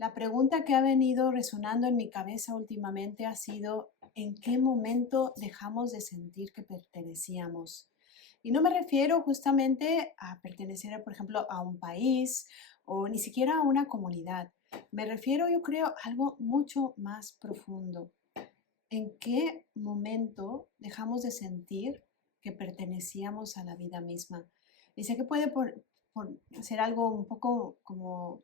La pregunta que ha venido resonando en mi cabeza últimamente ha sido, ¿en qué momento dejamos de sentir que pertenecíamos? Y no me refiero justamente a pertenecer, por ejemplo, a un país o ni siquiera a una comunidad. Me refiero, yo creo, a algo mucho más profundo. ¿En qué momento dejamos de sentir que pertenecíamos a la vida misma? Y sé que puede ser algo un poco como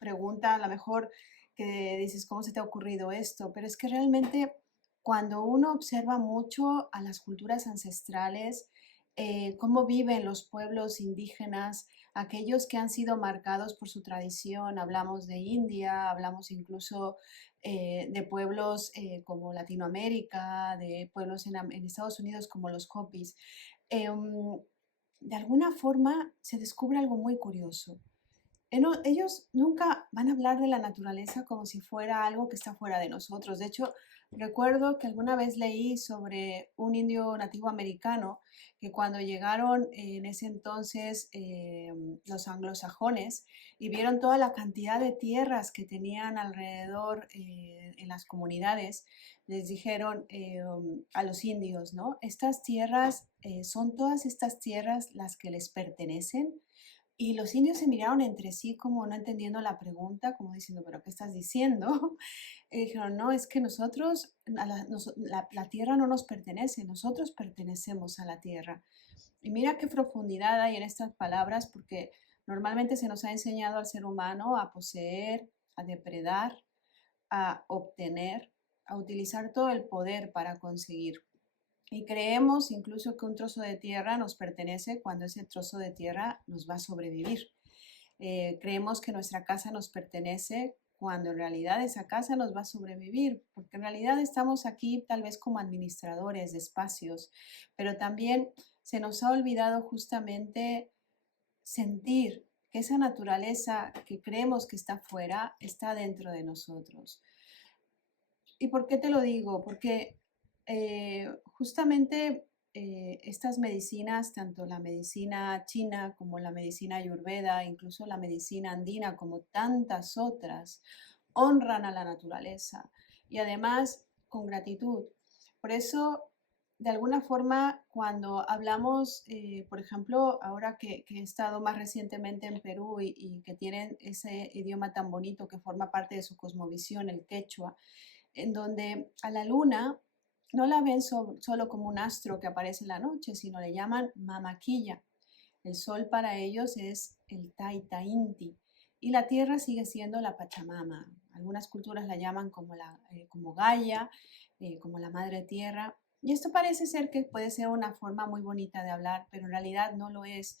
pregunta, a lo mejor que dices, ¿cómo se te ha ocurrido esto? Pero es que realmente cuando uno observa mucho a las culturas ancestrales, cómo viven los pueblos indígenas, aquellos que han sido marcados por su tradición, hablamos de India, hablamos incluso de pueblos como Latinoamérica, de pueblos en Estados Unidos como los Hopis, de alguna forma se descubre algo muy curioso. Ellos nunca van a hablar de la naturaleza como si fuera algo que está fuera de nosotros. De hecho, recuerdo que alguna vez leí sobre un indio nativo americano que cuando llegaron en ese entonces los anglosajones y vieron toda la cantidad de tierras que tenían alrededor en las comunidades, les dijeron a los indios, ¿no? Estas tierras, son todas estas tierras las que les pertenecen, y los indios se miraron entre sí como no entendiendo la pregunta, como diciendo, ¿pero qué estás diciendo? Y dijeron, no, es que nosotros, la tierra no nos pertenece, nosotros pertenecemos a la tierra. Y mira qué profundidad hay en estas palabras, porque normalmente se nos ha enseñado al ser humano a poseer, a depredar, a obtener, a utilizar todo el poder para conseguir. Y creemos incluso que un trozo de tierra nos pertenece cuando ese trozo de tierra nos va a sobrevivir. Creemos que nuestra casa nos pertenece cuando en realidad esa casa nos va a sobrevivir, porque en realidad estamos aquí tal vez como administradores de espacios, pero también se nos ha olvidado justamente sentir que esa naturaleza que creemos que está fuera está dentro de nosotros. ¿Y por qué te lo digo? Porque justamente estas medicinas, tanto la medicina china como la medicina ayurveda, incluso la medicina andina, como tantas otras, honran a la naturaleza y además con gratitud. Por eso, de alguna forma, cuando hablamos, por ejemplo, ahora que he estado más recientemente en Perú y que tienen ese idioma tan bonito que forma parte de su cosmovisión, el quechua, en donde a la luna no la ven solo como un astro que aparece en la noche, sino le llaman mamaquilla. El sol para ellos es el Taita Inti y la tierra sigue siendo la Pachamama. Algunas culturas la llaman como Gaia, como la madre tierra. Y esto parece ser que puede ser una forma muy bonita de hablar, pero en realidad no lo es,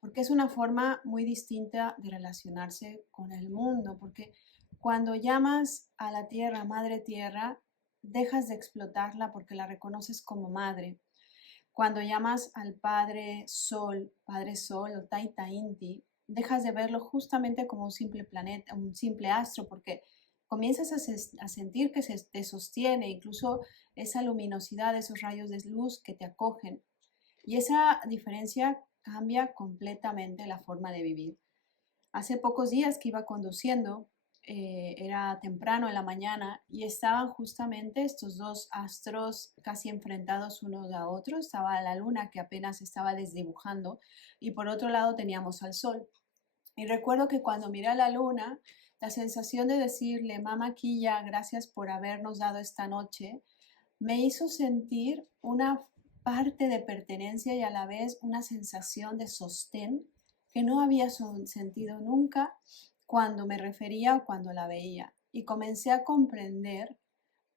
porque es una forma muy distinta de relacionarse con el mundo, porque cuando llamas a la tierra madre tierra, dejas de explotarla porque la reconoces como madre. Cuando llamas al padre sol o Taita Inti, dejas de verlo justamente como un simple planeta, un simple astro, porque comienzas a sentir que se te sostiene, incluso esa luminosidad, esos rayos de luz que te acogen. Y esa diferencia cambia completamente la forma de vivir. Hace pocos días que iba conduciendo, era temprano en la mañana y estaban justamente estos dos astros casi enfrentados unos a otros. Estaba la luna que apenas estaba desdibujando y por otro lado teníamos al sol. Y recuerdo que cuando miré a la luna, la sensación de decirle, mamá Quilla, gracias por habernos dado esta noche, me hizo sentir una parte de pertenencia y a la vez una sensación de sostén que no había sentido nunca cuando me refería o cuando la veía. Y comencé a comprender,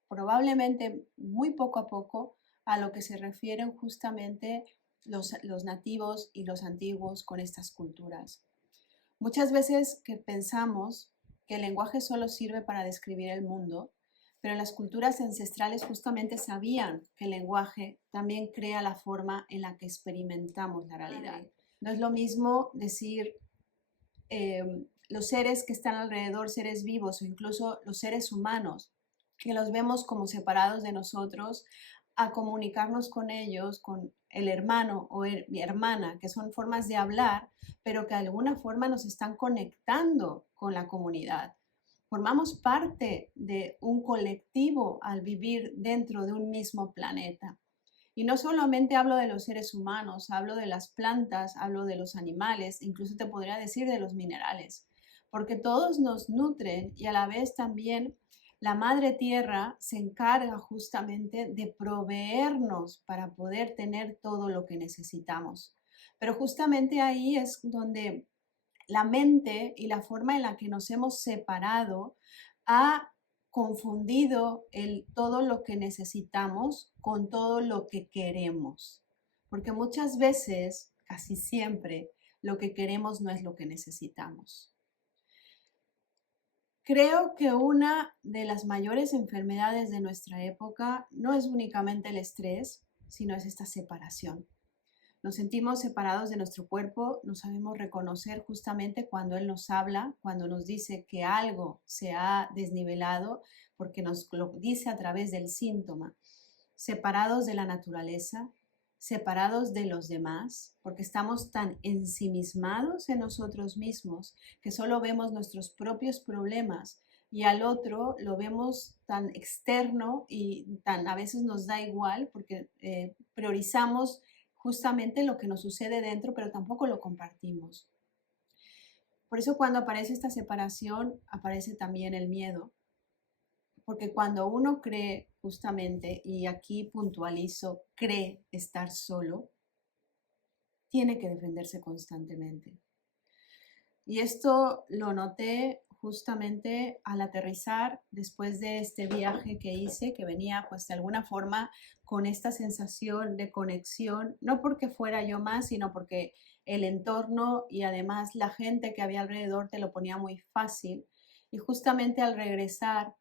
probablemente muy poco a poco, a lo que se refieren justamente los nativos y los antiguos con estas culturas. Muchas veces que pensamos que el lenguaje solo sirve para describir el mundo, pero las culturas ancestrales justamente sabían que el lenguaje también crea la forma en la que experimentamos la realidad. No es lo mismo decir los seres que están alrededor, seres vivos o incluso los seres humanos, que los vemos como separados de nosotros, a comunicarnos con ellos, con el hermano o mi hermana, que son formas de hablar, pero que de alguna forma nos están conectando con la comunidad. Formamos parte de un colectivo al vivir dentro de un mismo planeta. Y no solamente hablo de los seres humanos, hablo de las plantas, hablo de los animales, incluso te podría decir de los minerales, porque todos nos nutren y a la vez también la Madre Tierra se encarga justamente de proveernos para poder tener todo lo que necesitamos. Pero justamente ahí es donde la mente y la forma en la que nos hemos separado ha confundido todo lo que necesitamos con todo lo que queremos. Porque muchas veces, casi siempre, lo que queremos no es lo que necesitamos. Creo que una de las mayores enfermedades de nuestra época no es únicamente el estrés, sino es esta separación. Nos sentimos separados de nuestro cuerpo, no sabemos reconocer justamente cuando Él nos habla, cuando nos dice que algo se ha desnivelado, porque nos lo dice a través del síntoma. Separados de la naturaleza, separados de los demás, porque estamos tan ensimismados en nosotros mismos que solo vemos nuestros propios problemas y al otro lo vemos tan externo y tan a veces nos da igual porque priorizamos justamente lo que nos sucede dentro, pero tampoco lo compartimos. Por eso cuando aparece esta separación, aparece también el miedo, porque cuando uno cree justamente, y aquí puntualizo, cree estar solo, tiene que defenderse constantemente. Y esto lo noté justamente al aterrizar después de este viaje que hice, que venía pues de alguna forma con esta sensación de conexión, no porque fuera yo más, sino porque el entorno y además la gente que había alrededor te lo ponía muy fácil. Y justamente al regresar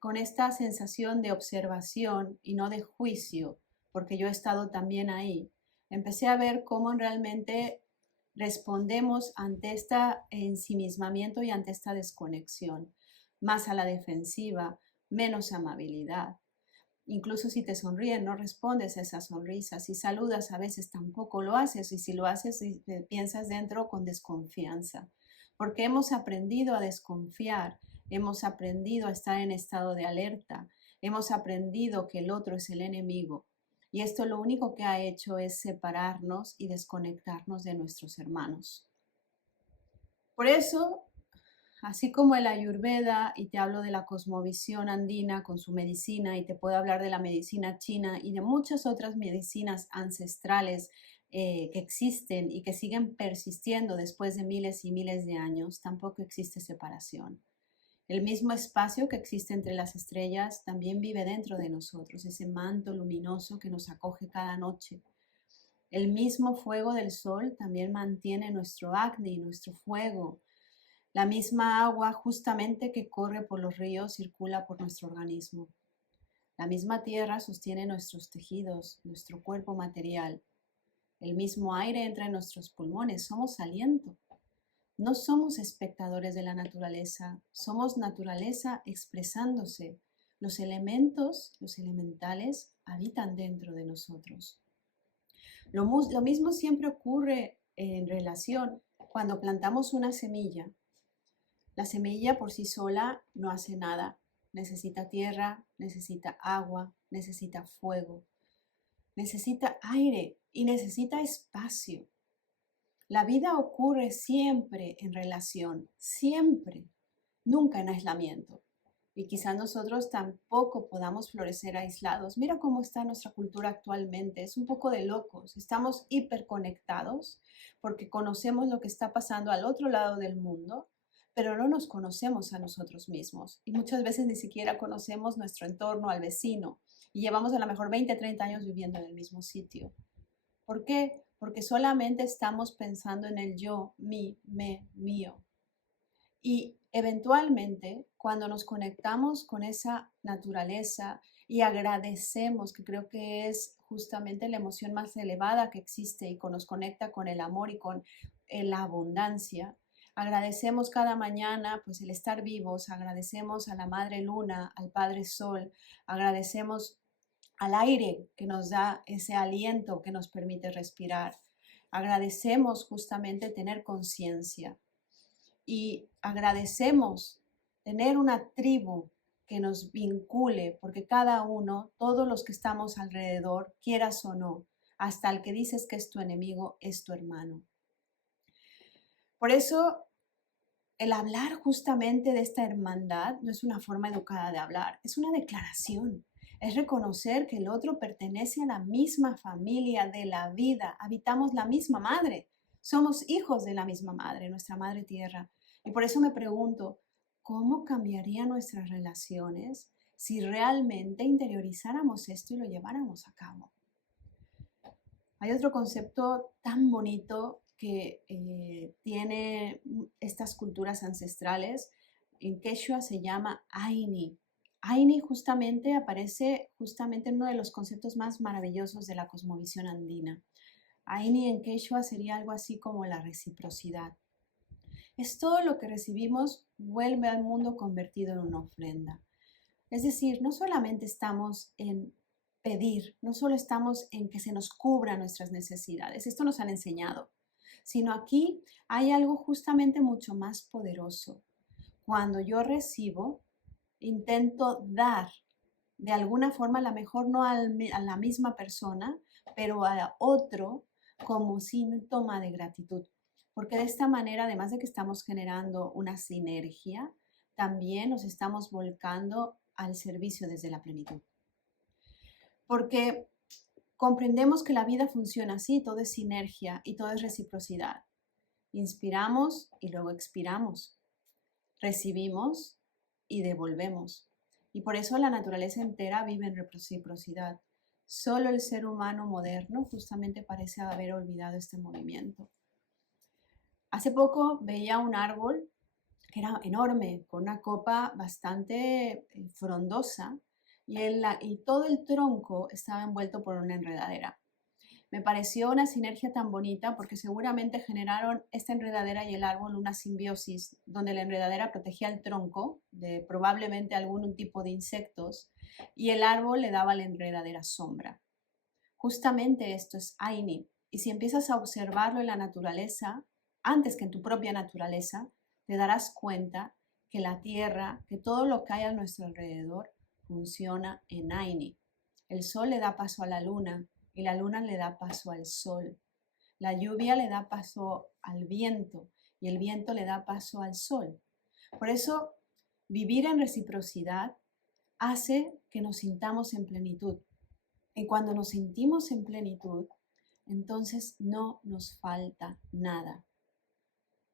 con esta sensación de observación y no de juicio, porque yo he estado también ahí, empecé a ver cómo realmente respondemos ante este ensimismamiento y ante esta desconexión, más a la defensiva, menos amabilidad. Incluso si te sonríen, no respondes a esas sonrisas. Si saludas, a veces tampoco lo haces. Y si lo haces, piensas dentro con desconfianza. Porque hemos aprendido a desconfiar, hemos aprendido a estar en estado de alerta, hemos aprendido que el otro es el enemigo. Y esto lo único que ha hecho es separarnos y desconectarnos de nuestros hermanos. Por eso, así como el Ayurveda, y te hablo de la cosmovisión andina con su medicina, y te puedo hablar de la medicina china y de muchas otras medicinas ancestrales que existen y que siguen persistiendo después de miles y miles de años, tampoco existe separación. El mismo espacio que existe entre las estrellas también vive dentro de nosotros, ese manto luminoso que nos acoge cada noche. El mismo fuego del sol también mantiene nuestro Agni, nuestro fuego. La misma agua justamente que corre por los ríos circula por nuestro organismo. La misma tierra sostiene nuestros tejidos, nuestro cuerpo material. El mismo aire entra en nuestros pulmones, somos aliento. No somos espectadores de la naturaleza, somos naturaleza expresándose. Los elementos, los elementales, habitan dentro de nosotros. Lo mismo siempre ocurre en relación cuando plantamos una semilla. La semilla por sí sola no hace nada. Necesita tierra, necesita agua, necesita fuego, necesita aire y necesita espacio. La vida ocurre siempre en relación, siempre, nunca en aislamiento. Y quizás nosotros tampoco podamos florecer aislados. Mira cómo está nuestra cultura actualmente. Es un poco de locos. Estamos hiperconectados porque conocemos lo que está pasando al otro lado del mundo, pero no nos conocemos a nosotros mismos. Y muchas veces ni siquiera conocemos nuestro entorno, al vecino. Y llevamos a lo mejor 20, 30 años viviendo en el mismo sitio. ¿Por qué? Porque solamente estamos pensando en el yo, mi, me, mío. Y eventualmente, cuando nos conectamos con esa naturaleza y agradecemos, que creo que es justamente la emoción más elevada que existe y que nos conecta con el amor y con la abundancia, agradecemos cada mañana pues el estar vivos, agradecemos a la Madre Luna, al Padre Sol, agradecemos al aire que nos da ese aliento que nos permite respirar. Agradecemos justamente tener conciencia y agradecemos tener una tribu que nos vincule, porque cada uno, todos los que estamos alrededor, quieras o no, hasta el que dices que es tu enemigo, es tu hermano. Por eso, el hablar justamente de esta hermandad no es una forma educada de hablar, es una declaración. Es reconocer que el otro pertenece a la misma familia de la vida, habitamos la misma madre, somos hijos de la misma madre, nuestra madre tierra. Y por eso me pregunto, ¿cómo cambiarían nuestras relaciones si realmente interiorizáramos esto y lo lleváramos a cabo? Hay otro concepto tan bonito que tiene estas culturas ancestrales. En Quechua se llama Aini. Aini justamente aparece justamente en uno de los conceptos más maravillosos de la cosmovisión andina. Aini en Quechua sería algo así como la reciprocidad. Es todo lo que recibimos vuelve al mundo convertido en una ofrenda. Es decir, no solamente estamos en pedir, no solo estamos en que se nos cubran nuestras necesidades, esto nos han enseñado, sino aquí hay algo justamente mucho más poderoso. Cuando yo recibo, intento dar de alguna forma, a lo mejor no a la misma persona, pero a otro como síntoma de gratitud. Porque de esta manera, además de que estamos generando una sinergia, también nos estamos volcando al servicio desde la plenitud. Porque comprendemos que la vida funciona así, todo es sinergia y todo es reciprocidad. Inspiramos y luego expiramos. Recibimos y devolvemos. Y por eso la naturaleza entera vive en reciprocidad. Solo el ser humano moderno justamente parece haber olvidado este movimiento. Hace poco veía un árbol que era enorme, con una copa bastante frondosa, y todo el tronco estaba envuelto por una enredadera. Me pareció una sinergia tan bonita porque seguramente generaron esta enredadera y el árbol una simbiosis donde la enredadera protegía el tronco de probablemente algún tipo de insectos y el árbol le daba a la enredadera sombra. Justamente esto es Aini. Y si empiezas a observarlo en la naturaleza, antes que en tu propia naturaleza, te darás cuenta que la tierra, que todo lo que hay a nuestro alrededor, funciona en Aini. El sol le da paso a la luna y la luna le da paso al sol. La lluvia le da paso al viento y el viento le da paso al sol. Por eso, vivir en reciprocidad hace que nos sintamos en plenitud. Y cuando nos sentimos en plenitud, entonces no nos falta nada.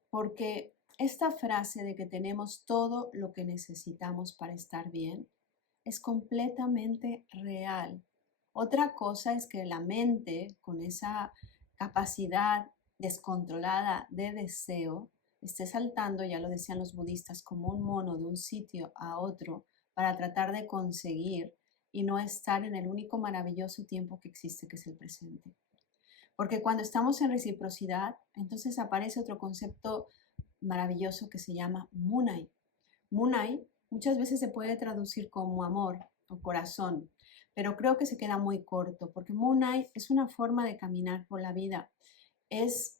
Porque esta frase de que tenemos todo lo que necesitamos para estar bien es completamente real. Otra cosa es que la mente, con esa capacidad descontrolada de deseo, esté saltando, ya lo decían los budistas, como un mono de un sitio a otro para tratar de conseguir y no estar en el único maravilloso tiempo que existe, que es el presente. Porque cuando estamos en reciprocidad, entonces aparece otro concepto maravilloso que se llama Munai. Munai muchas veces se puede traducir como amor o corazón, pero creo que se queda muy corto, porque Munai es una forma de caminar por la vida. Es,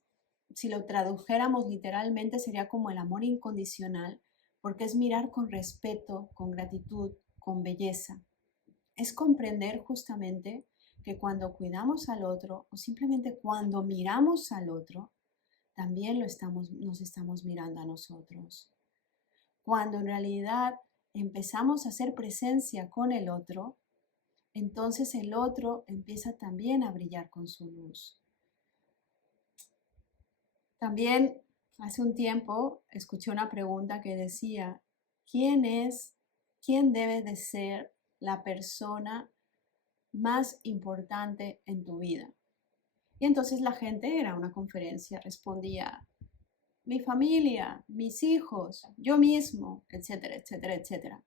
si lo tradujéramos literalmente, sería como el amor incondicional, porque es mirar con respeto, con gratitud, con belleza. Es comprender justamente que cuando cuidamos al otro o simplemente cuando miramos al otro, también nos estamos mirando a nosotros. Cuando en realidad empezamos a hacer presencia con el otro, entonces el otro empieza también a brillar con su luz. También hace un tiempo escuché una pregunta que decía, quién debe de ser la persona más importante en tu vida? Y entonces la gente, era una conferencia, respondía, mi familia, mis hijos, yo mismo, etcétera, etcétera, etcétera.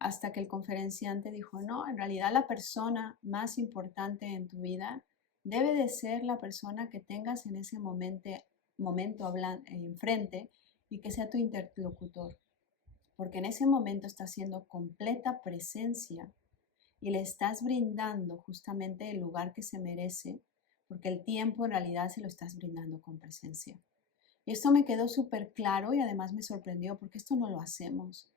Hasta que el conferenciante dijo, no, en realidad la persona más importante en tu vida debe de ser la persona que tengas en ese momento enfrente y que sea tu interlocutor. Porque en ese momento está haciendo completa presencia y le estás brindando justamente el lugar que se merece, porque el tiempo en realidad se lo estás brindando con presencia. Y esto me quedó súper claro y además me sorprendió porque esto no lo hacemos.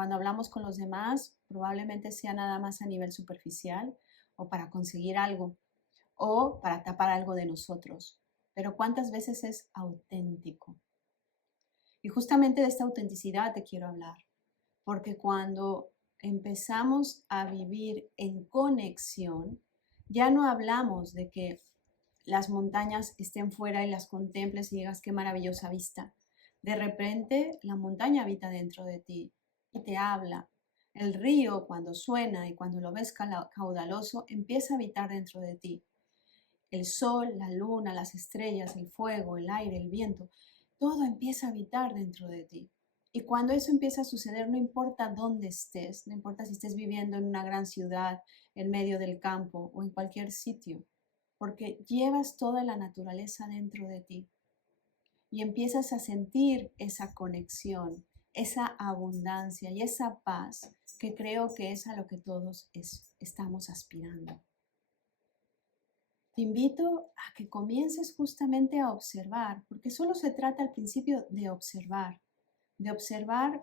Cuando hablamos con los demás, probablemente sea nada más a nivel superficial o para conseguir algo o para tapar algo de nosotros. Pero ¿cuántas veces es auténtico? Y justamente de esta autenticidad te quiero hablar, porque cuando empezamos a vivir en conexión, ya no hablamos de que las montañas estén fuera y las contemples y digas qué maravillosa vista. De repente la montaña habita dentro de ti y te habla. El río cuando suena y cuando lo ves caudaloso empieza a habitar dentro de ti. El sol, la luna, las estrellas, el fuego, el aire, el viento, todo empieza a habitar dentro de ti. Y cuando eso empieza a suceder, no importa dónde estés, no importa si estés viviendo en una gran ciudad, en medio del campo o en cualquier sitio, porque llevas toda la naturaleza dentro de ti y empiezas a sentir esa conexión, esa abundancia y esa paz que creo que es a lo que todos estamos aspirando. Te invito a que comiences justamente a observar, porque solo se trata al principio de observar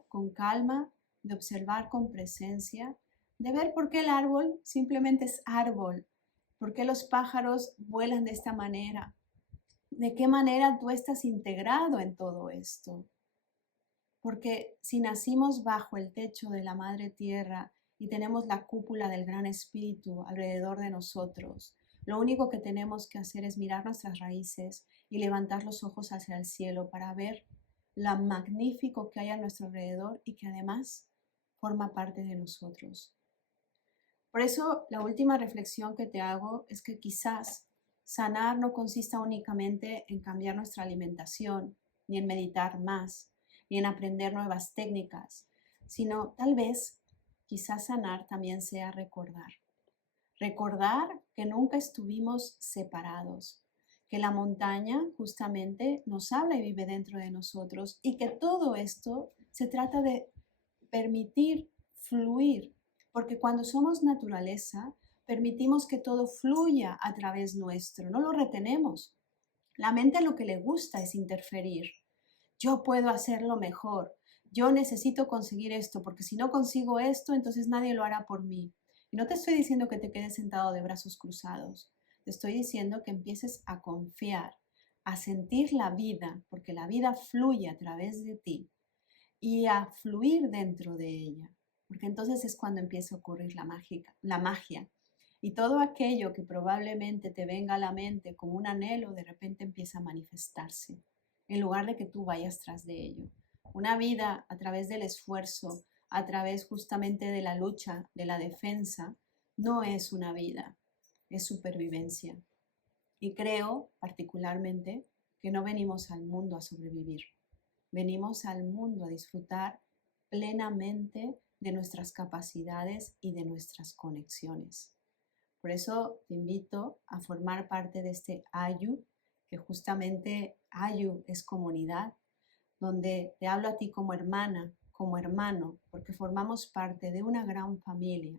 con calma, de observar con presencia, de ver por qué el árbol simplemente es árbol, por qué los pájaros vuelan de esta manera, de qué manera tú estás integrado en todo esto. Porque si nacimos bajo el techo de la Madre Tierra y tenemos la cúpula del Gran Espíritu alrededor de nosotros, lo único que tenemos que hacer es mirar nuestras raíces y levantar los ojos hacia el cielo para ver lo magnífico que hay a nuestro alrededor y que además forma parte de nosotros. Por eso, la última reflexión que te hago es que quizás sanar no consista únicamente en cambiar nuestra alimentación, ni en meditar más, ni en aprender nuevas técnicas, sino tal vez, quizás sanar también sea recordar. Recordar que nunca estuvimos separados, que la montaña justamente nos habla y vive dentro de nosotros y que todo esto se trata de permitir fluir, porque cuando somos naturaleza, permitimos que todo fluya a través nuestro, no lo retenemos. La mente lo que le gusta es interferir. Yo puedo hacerlo mejor, yo necesito conseguir esto, porque si no consigo esto, entonces nadie lo hará por mí. Y no te estoy diciendo que te quedes sentado de brazos cruzados, te estoy diciendo que empieces a confiar, a sentir la vida, porque la vida fluye a través de ti y a fluir dentro de ella, porque entonces es cuando empieza a ocurrir la magia. Y todo aquello que probablemente te venga a la mente como un anhelo, de repente empieza a manifestarse, en lugar de que tú vayas tras de ello. Una vida a través del esfuerzo, a través justamente de la lucha, de la defensa, no es una vida, es supervivencia. Y creo particularmente que no venimos al mundo a sobrevivir. Venimos al mundo a disfrutar plenamente de nuestras capacidades y de nuestras conexiones. Por eso te invito a formar parte de este Ayu, que justamente Ayu es comunidad, donde te hablo a ti como hermana, como hermano, porque formamos parte de una gran familia.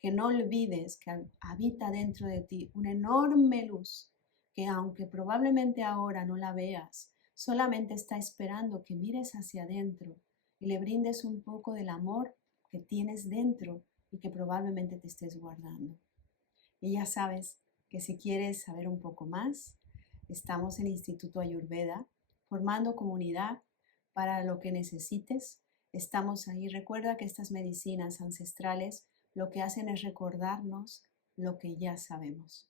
Que no olvides que habita dentro de ti una enorme luz, que aunque probablemente ahora no la veas, solamente está esperando que mires hacia adentro y le brindes un poco del amor que tienes dentro y que probablemente te estés guardando. Y ya sabes que si quieres saber un poco más, estamos en Instituto Ayurveda formando comunidad para lo que necesites. Estamos ahí. Recuerda que estas medicinas ancestrales lo que hacen es recordarnos lo que ya sabemos.